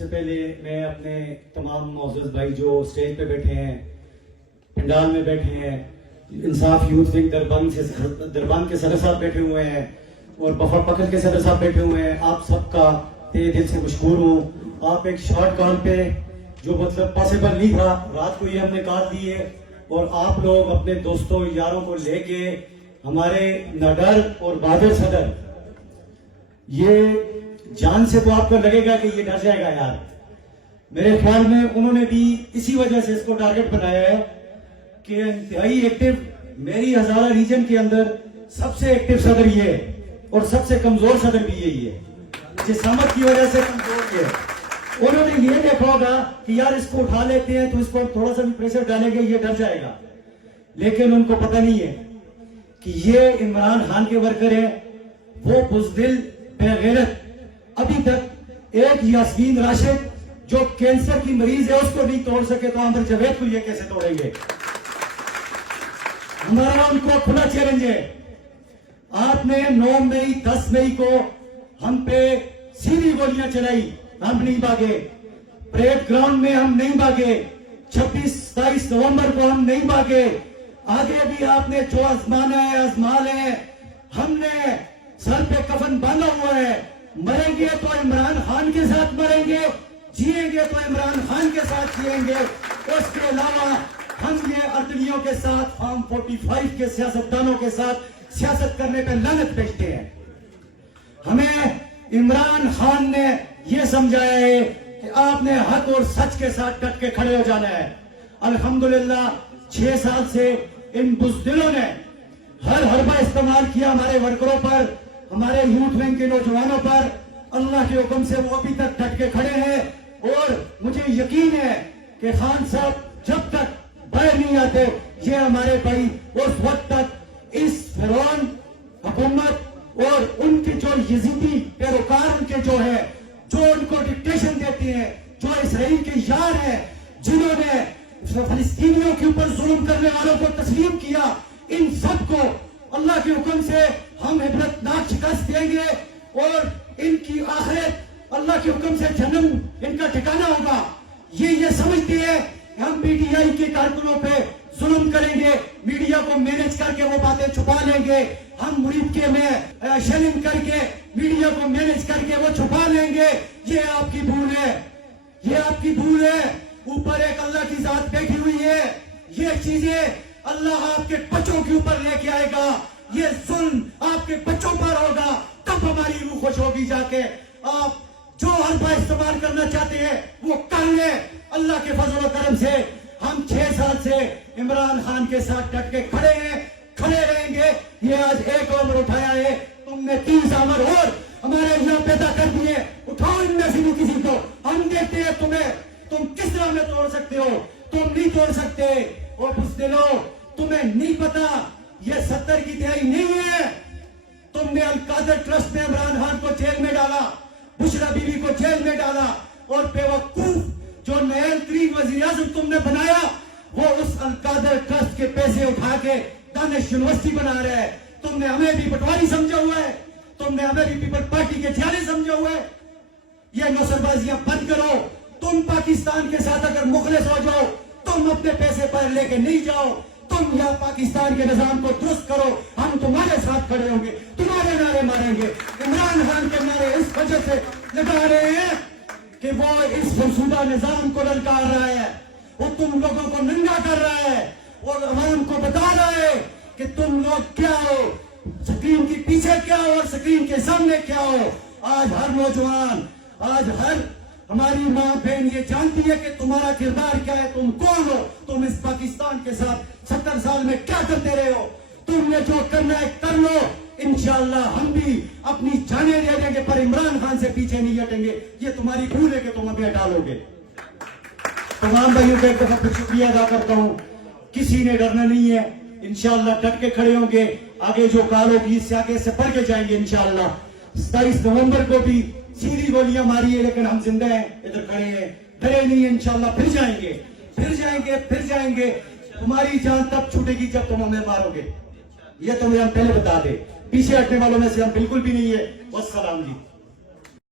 سے پہلے میں اپنے تمام معزز بھائی جو اسٹیج پہ بیٹھے ہیں، پنڈال میں بیٹھے ہیں، انصاف یوتھ ونگ دربان کے صدر صاحب بیٹھے ہوئے ہیں اور بفر پکڑ کے صدر صاحب بیٹھے ہوئے ہیں، آپ سب کا تہ دل سے مشکور ہوں. آپ ایک شارٹ کال پہ جو مطلب پاسبل نہیں تھا، رات کو یہ ہم نے کال دی ہے اور آپ لوگ اپنے دوستوں یاروں کو لے کے ہمارے ناڈر اور بہادر صدر، یہ جان سے تو آپ کو لگے گا کہ یہ ڈر جائے گا یار. میرے خیال میں انہوں نے بھی اسی وجہ سے اس کو ٹارگٹ بنایا ہے کہ انتہائی ایکٹیو، میری ہزارہ ریجن کے اندر سب سے ایکٹیو صدر یہ ہے اور سب سے کمزور صدر بھی یہی ہے، جسامت کی وجہ سے کمزور یہ ہے. انہوں نے یہ دیکھا ہوگا کہ یار اس کو اٹھا لیتے ہیں تو اس کو تھوڑا سا بھی پریشر ڈالیں گے یہ ڈر جائے گا، لیکن ان کو پتہ نہیں ہے کہ یہ عمران خان کے ورکر ہے، وہ بزدل بے غیرت. ابھی تک ایک یاسمین راشد جو کینسر کی مریض ہے اس کو نہیں توڑ سکے تو عامر جاوید کو یہ کیسے توڑیں گے؟ ہمارا ان کو کھلا چیلنج ہے. آپ نے 9 مئی 10 مئی کو ہم پہ سیدھی گولیاں چلائی، ہم نہیں بھاگے. پریڈ گراؤنڈ میں ہم نہیں بھاگے. 26-27 نومبر کو ہم نہیں بھاگے. آگے بھی آپ نے جو آزمانا ہے آزما لیں. ہم نے سر پہ کفن باندھا ہوا ہے. مریں گے تو عمران خان کے ساتھ مریں گے، جیئیں گے تو عمران خان کے ساتھ جیئیں گے. اس کے علاوہ ہم یہ اردنیوں کے ساتھ، فارم 45 کے سیاستدانوں کے ساتھ سیاست کرنے پہ لعنت بھیجتے ہیں. ہمیں عمران خان نے یہ سمجھایا ہے کہ آپ نے حق اور سچ کے ساتھ ڈٹ کے کھڑے ہو جانا ہے. الحمدللہ 6 سال سے ان بزدلوں نے ہر حربہ استعمال کیا ہمارے ورکروں پر، ہمارے یوتھ ونگ کے نوجوانوں پر. اللہ کے حکم سے وہ ابھی تک ڈٹ کے کھڑے ہیں اور مجھے یقین ہے کہ خان صاحب جب تک باہر نہیں آتے یہ ہمارے بھائی اس وقت تک اس فرعون حکومت اور ان کے جو یزیدی پیروکار ان کے جو ہے، جو ان کو ڈکٹیشن دیتے ہیں، جو اسرائیل کے یار ہیں، جنہوں نے فلسطینیوں کے اوپر ظلم کرنے والوں کو تسلیم کیا، ان سب کو اللہ کے حکم سے ہم عبرتناک شکست دیں گے اور ان کی آخرت اللہ کے حکم سے جہنم ان کا ٹھکانہ ہوگا. یہ سمجھتے ہیں کہ ہم پی ٹی آئی کے کارکنوں پہ ظلم کریں گے، میڈیا کو مینج کر کے وہ باتیں چھپا لیں گے. ہم مرید کے میں شیلنگ کر کے میڈیا کو مینج کر کے وہ چھپا لیں گے. یہ آپ کی بھول ہے، یہ آپ کی بھول ہے. اوپر ایک اللہ کی ذات بیٹھی ہوئی ہے. یہ چیزیں اللہ آپ کے بچوں کے اوپر لے کے آئے گا. یہ ظلم آپ کے بچوں پر ہوگا، تب ہماری روح خوش ہوگی. جا کے آپ جو حربہ استعمال کرنا چاہتے ہیں وہ کر لیں. اللہ کے فضل و کرم سے ہم 6 سال سے عمران خان کے ساتھ ڈٹ کے کھڑے ہیں، کھڑے رہیں گے. یہ آج ایک عمر اٹھایا ہے، تم نے 30 عمر اور ہمارے یہاں پیدا کر دیے. اٹھاؤ ان میں سے بھی کسی کو، ہم دیکھتے ہیں تم کس طرح میں توڑ سکتے ہو. تم نہیں توڑ سکتے. اور بزدلو تمہیں نہیں پتا یہ 70 کی دہائی نہیں ہے. تم نے القادر ٹرسٹ میں عمران خان کو جیل میں ڈالا، بشرا بی بی کو جیل میں ڈالا، اور بیوقوف جو نیل ترین وزیر اعظم تم نے بنایا وہ اس القادر ٹرسٹ کے پیسے اٹھا کے دانش یونیورسٹی بنا رہا ہے. تم نے ہمیں بھی پٹواری سمجھا ہوا ہے، تم نے ہمیں بھی پیپل پارٹی کے جھیلے سمجھا ہوا ہے. یہ نوسر بازیاں بند کرو. تم پاکستان کے ساتھ اگر مخلص ہو جاؤ، تم اپنے پیسے پر لے کے نہیں جاؤ. تم یہاں پاکستان کے نظام کو درست کرو، ہم تمہارے ساتھ کھڑے ہوں گے، تمہارے نعرے ماریں گے. عمران خان کے نعرے اس وجہ سے لگا رہے ہیں کہ وہ اس فرسودہ نظام کو للکار رہا ہے، وہ تم لوگوں کو ننگا کر رہا ہے اور عوام کو بتا رہا ہے کہ تم لوگ کیا ہو، سکرین کے پیچھے کیا ہو اور سکرین کے سامنے کیا ہو. آج ہر نوجوان، آج ہر ہماری ماں بہن یہ جانتی ہے کہ تمہارا کردار کیا ہے، تم کون ہو، تم اس پاکستان کے ساتھ 70 سال میں کیا کرتے رہے ہو. تم نے جو کرنا ہے کر لو. انشاءاللہ ہم بھی اپنی جانیں دے دیں گے پر عمران خان سے پیچھے نہیں ہٹیں گے. یہ تمہاری بھول ہے کہ تم ہمیں ڈالو گے. تمام بھائیوں کا ایک دفعہ پھر شکریہ ادا کرتا ہوں. کسی نے ڈرنا نہیں ہے. انشاءاللہ ڈٹ کے کھڑے ہوں گے. آگے جو کال ہوگی اس سے آگے سے بڑھ کے جائیں گے انشاءاللہ. 27 نومبر کو بھی سیدھی گولیاں ماری ہے لیکن ہم زندہ ہیں، ادھر کھڑے ہیں، ڈرے نہیں ہیں. انشاءاللہ پھر جائیں گے، پھر جائیں گے، پھر جائیں گے. تمہاری جان تب چھوٹے گی جب تم ہمیں مارو گے. یہ تمہیں ہم پہلے بتا دیں. پیچھے ہٹنے والوں میں سے ہم بالکل بھی نہیں ہے. والسلام جی.